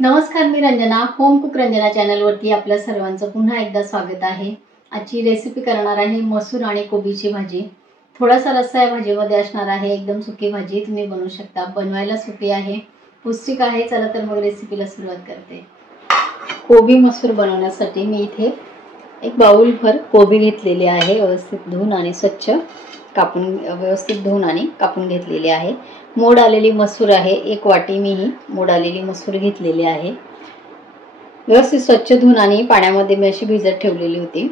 नमस्कार, मी Ranjana. Home cook Ranjana चॅनलवरती आपल्या सर्वांचं पुन्हा एकदा स्वागत आहे. आजची रेसिपी करणार आहे मसूर आणि कोबीची भाजी. थोडासा रस्सा या भाजीमध्ये असणार आहे. एकदम सुकी भाजी तुम्ही बनवू शकता. बनवायला सोपी आहे, पौष्टिक आहे. चला तर मग रेसिपीला सुरुवात करते. कोबी मसूर बनवण्यासाठी मी इथे एक बाउलभर कोबी घेतलेली आहे. व्यवस्थित धुवून आणि स्वच्छ कापून घेतलेली आहे. मोड आलेली मसूर आहे. एक वाटी मी ही मोड आलेली मसूर घेतलेली आहे. व्यवस्थित स्वच्छ धुवून आणि पाण्यामध्ये मी अशी भिजत ठेवलेली होती.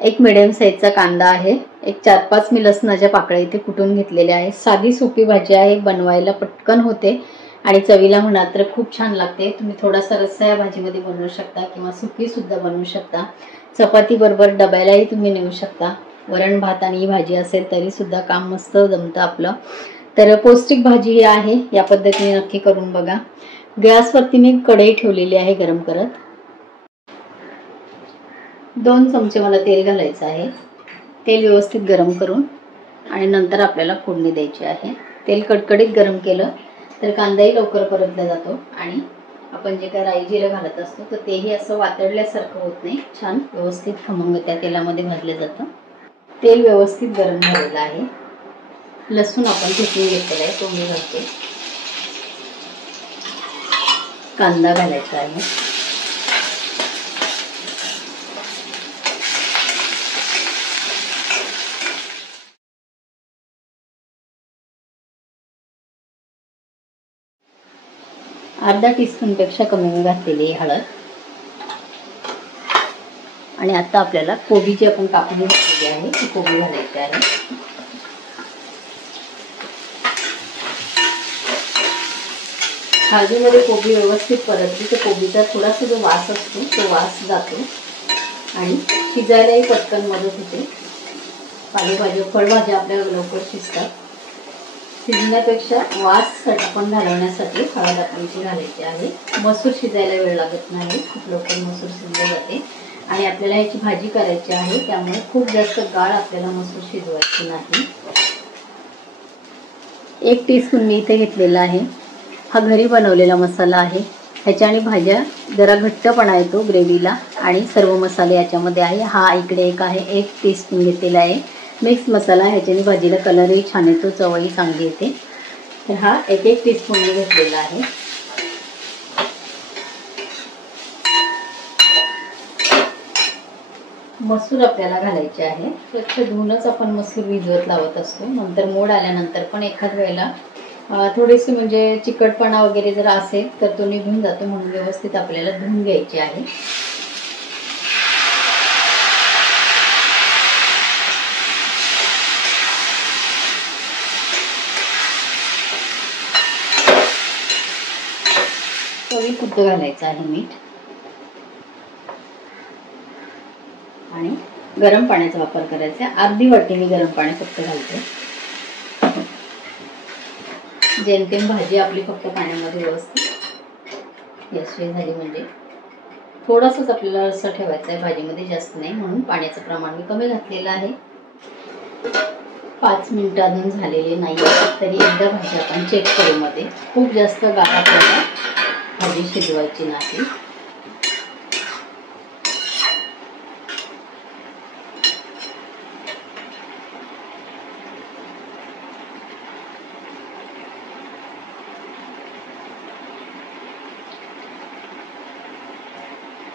एक मिडियम साईजचा कांदा आहे. एक 4-5 मी लसणाच्या पाकळ्या इथे कुटून घेतलेल्या आहे. साधी सोपी भाजी आहे, बनवायला पटकन होते आणि चवीला म्हणा तर खूप छान लागते. तुम्ही थोडासा रस्सा या भाजीमध्ये बनवू शकता किंवा सुकी सुद्धा बनवू शकता. चपाती बरोबर डब्यालाही तुम्ही नेऊ शकता. वरण भात आणि ही भाजी असेल तरी सुद्धा काम मस्त जमतं आपलं. तर पौष्टिक भाजी ही आहे. या पद्धतीने नक्की करून बघा. गॅसवरती मी कढई ठेवलेली आहे गरम करत. 2 चमचे मला तेल घालायचं आहे. तेल व्यवस्थित गरम करून आणि नंतर आपल्याला फोडणी द्यायची आहे. तेल कडकडीत गरम केलं तर कांदाही लवकर परतला जातो आणि आपण जे काय राई जिरं घालत असतो तर तेही असं वातडल्यासारखं होत नाही. छान व्यवस्थित खमंग त्या तेलामध्ये भाजलं जातं. तेल व्यवस्थित गरम झालेलं आहे. लसूण आपण ठेचून घेतलेला आहे तो मी घालते. कांदा घालायचा आहे. अर्धा टीस्पूनपेक्षा कमी मी घातलेली आहे हळद. आणि आता आपल्याला कोबी जी आपण कापून घेतलेली आहे ती कोबी घालायची आहे. भाजीमध्ये कोबी व्यवस्थित परतली तर कोबीचा थोडासा जो वास असतो तो वास जातो आणि शिजायलाही पटकन मदत होते. पालेभाज्या फळभाज्या आपल्याला लवकर शिजतात. शिजण्यापेक्षा वास चटपण घालवण्यासाठी हळद आपल्याची घालायची आहे. मसूर शिजायला वेळ लागत नाही, खूप लवकर मसूर शिजले जाते आणि आपल्याला याची भाजी करायची आहे त्यामुळे खूप जास्त गाळ आपल्याला मसूर शिजवायची नाही. 1 टीस्पून मी इथे घेतलेला आहे. हा घरी बनवलेला मसाला आहे. ह्याच्याने भाज्या जरा घट्टपणा येतो ग्रेव्हीला आणि सर्व मसाले याच्यामध्ये आहे. हा इकडे एक आहे, 1 टीस्पून घेतलेला आहे मिक्स मसाला. ह्याच्याने भाजीला कलरही छान येतो, चवही चांगली येते. तर हा 1 टीस्पून मी घेतलेला आहे. मसूर आपल्याला घालायचे आहे. स्वच्छ धुवूनच आपण मसूर भिजवत लावत असतो. नंतर मोड आल्यानंतर पण एखाद वेळेला थोडेसे म्हणजे चिकटपणा वगैरे जर असेल तर तो निघून जातो, म्हणून व्यवस्थित आपल्याला धुवून घ्यायचे आहे. चवीपुरतं घालायचं आहे मीठ आणि गरम पाण्याचा वापर करायचा. अर्धी वाटी मी गरम पाणी फक्त घालते. जेमतेम भाजी आपली फक्त पाण्यामध्ये व्यवस्थित यशस्वी झाली म्हणजे. थोडंसंच आपल्याला रस्सा ठेवायचा आहे भाजीमध्ये, जास्त नाही, म्हणून पाण्याचं प्रमाण मी कमी घातलेलं आहे. 5 मिनिटं अजून झालेले नाही तरी एकदा भाजी आपण चेक करू. मध्ये खूप जास्त गाळ आपल्याला भाजी शिजवायची नाही.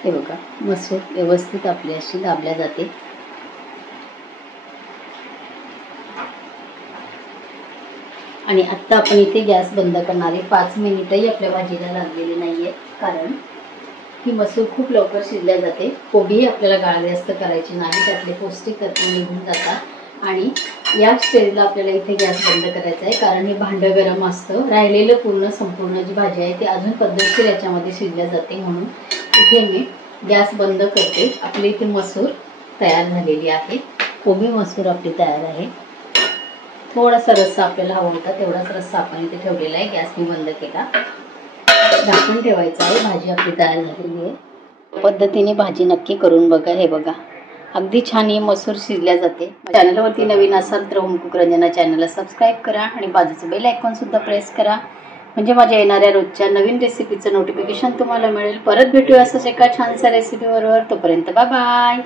हे बघा, मसूर व्यवस्थित आपली अशी दाबल्या जाते. आणि आत्ता आपण इथे गॅस बंद करणार आहे. 5 मिनिटही आपल्या भाजीला लागलेली नाहीये, कारण ही मसूर खूप लवकर शिजल्या जाते. कोबीही आपल्याला गाळ जास्त करायची नाही, त्यातले पौष्टिक तत्व निघून जातात. आणि या स्टेजला आपल्याला इथे गॅस बंद करायचा आहे, कारण हे भांडं गरम असतं. राहिलेलं संपूर्ण जी भाजी आहे ती अजून पद्धतशीर याच्यामध्ये शिजल्या जाते, म्हणून इथे मी गॅस बंद करते. आपली इथे मसूर तयार झालेली आहे. कोबी मसूर आपली तयार आहे. थोडासा रस्सा आपल्याला हवा होता तेवढाच रस्सा आपण इथे ठेवलेला आहे. गॅस मी बंद केला. झाकून ठेवायचं आहे. भाजी आपली तयार झालेली आहे. पद्धतीने भाजी नक्की करून बघा. हे बघा, अगदी छान ही मसूर शिजल्या जाते. चॅनलवरती नवीन असाल तर होम कुक रंजना चॅनलला सबस्क्राईब करा आणि बाजूचं बेल आयकॉन सुद्धा प्रेस करा. म्हणजे माझ्या येणाऱ्या रोजच्या नवीन रेसिपीचं नोटिफिकेशन तुम्हाला मिळेल. परत भेटूया असंच एका छानशा रेसिपीबरोबर. तोपर्यंत बाय बाय.